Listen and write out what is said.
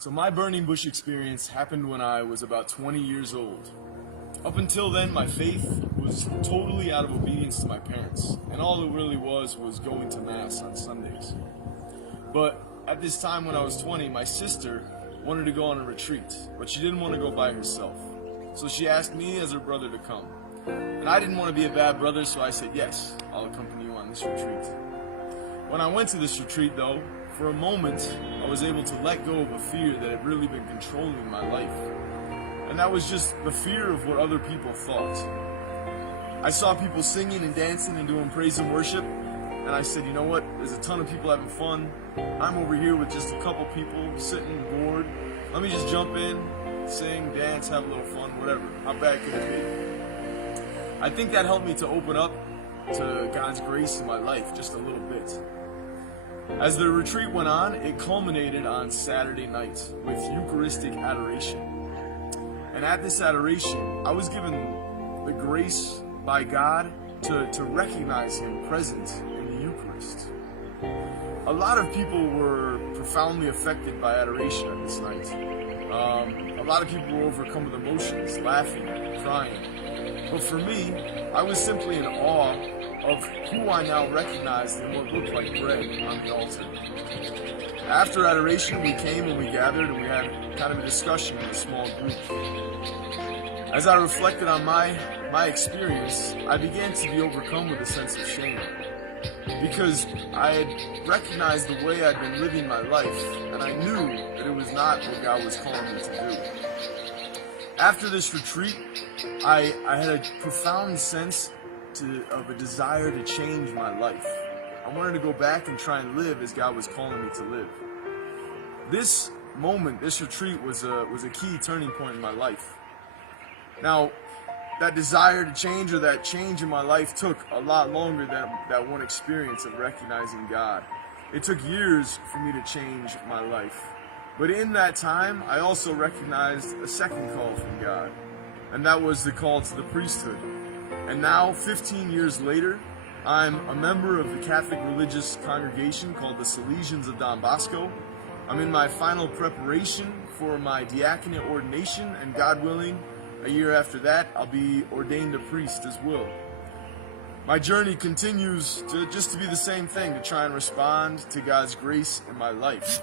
So my burning bush experience happened when I was about 20 years old. Up until then, my faith was totally out of obedience to my parents, and all it really was going to Mass on Sundays. But at this time when I was 20, my sister wanted to go on a retreat, but she didn't want to go by herself. So she asked me as her brother to come. And I didn't want to be a bad brother, so I said, yes, I'll accompany you on this retreat. When I went to this retreat, though, for a moment, I was able to let go of a fear that had really been controlling my life. And that was just the fear of what other people thought. I saw people singing and dancing and doing praise and worship, and I said, you know what, there's a ton of people having fun. I'm over here with just a couple people sitting bored. Let me just jump in, sing, dance, have a little fun, whatever. How bad could it be? I think that helped me to open up to God's grace in my life just a little bit. As the retreat went on, it culminated on Saturday night with Eucharistic adoration. And at this adoration, I was given the grace by God to recognize Him present in the Eucharist. A lot of people were profoundly affected by adoration at this night. A lot of people were overcome with emotions, laughing, crying. But for me, I was simply in awe of who I now recognized in what looked like bread on the altar. After adoration, we came and we gathered and we had kind of a discussion in a small group. As I reflected on my experience, I began to be overcome with a sense of shame. Because I had recognized the way I'd been living my life, and I knew that it was not what God was calling me to do. After this retreat, I had a profound sense of a desire to change my life. I wanted to go back and try and live as God was calling me to live. This moment, this retreat was a key turning point in my life. Now, that desire to change or that change in my life took a lot longer than that one experience of recognizing God. It took years for me to change my life. But in that time, I also recognized a second call from God, and that was the call to the priesthood. And now, 15 years later, I'm a member of the Catholic religious congregation called the Salesians of Don Bosco. I'm in my final preparation for my diaconate ordination, and God willing, a year after that, I'll be ordained a priest as well. My journey continues to be the same thing, to try and respond to God's grace in my life.